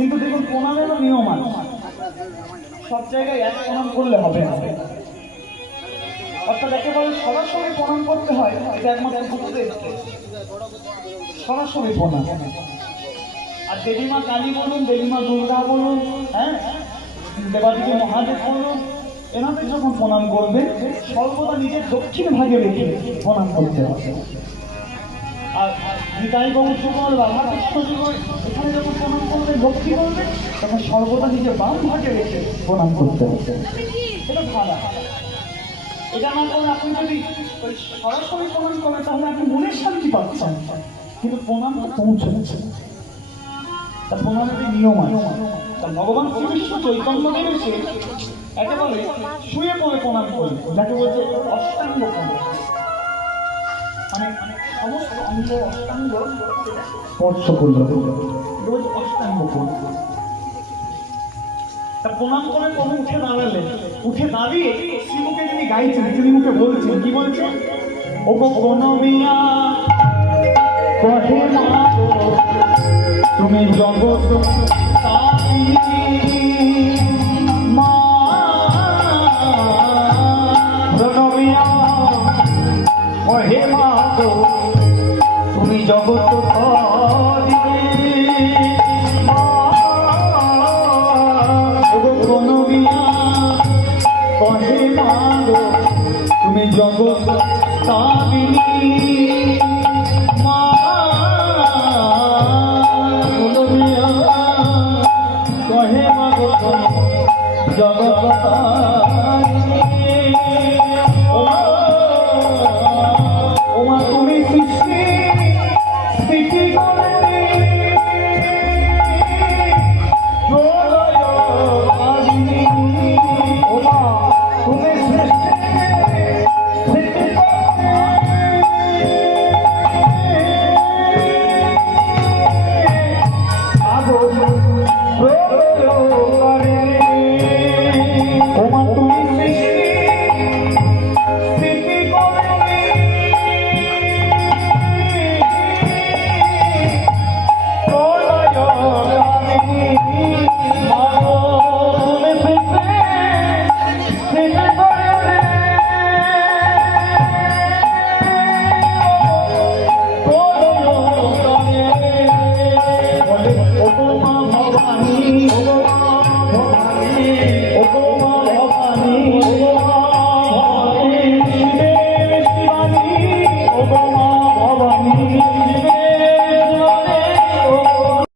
কিন্তু দেখুন প্রণামেরও নিয়ম আছে, সব জায়গায় এক প্রণাম করলে হবে না। অর্থাৎ একেবারে সরাসরি প্রণাম করতে হয়, এটা একমাত্র বুঝতে সরাসরি প্রণাম। আর দেবীমা কালী বলুন, দেবীমা দুর্গা বলুন, হ্যাঁ, দেবাদিকে মহাদেব বলুন, এনাদের যখন প্রণাম করবে সর্বদা নিজের দক্ষিণ ভাগে রেখে প্রণাম করতে হবে। আর নিতাই গৌর যুগল, রাধাকৃষ্ণ যুগল, এখানে যখন প্রণাম করবে ভক্তি করবে তখন সর্বদা নিজের বাম ভাগে রেখে প্রণাম করতে হবে। এটা ভালো। এটা না করলে আপনি যদি সরাসরি প্রণাম করেন তাহলে আপনি মনের শান্তি পাচ্ছেন, কিন্তু প্রণামটা পৌঁছাচ্ছে। তা প্রণামের নিয়ম আছে। তা ভগবান শ্রীকৃষ্ণ চৈতন্য দেবেছে একেবারে শুয়ে পড়ে প্রণাম করে, যাকে বলছে অষ্টাঙ্গ প্রণাম। মানে সমস্ত অঙ্গ অষ্টাঙ্গ স্পর্শ করলো, অষ্টাঙ্গ প্রণাম। তা প্রণাম করে প্রভু উঠে দাঁড়ালেন, উঠে দাঁড়িয়ে শ্রীমুখে তিনি গাইছেন, শ্রীমুখে বলছেন, কি বলছেন? ও গো বনমিয়া কহে মা তুমি জগৎ মা, প্রণমিয়া কহে মা তুমি জগৎ তুমি জগৎ তারিণী মা, কহে মা জগৎ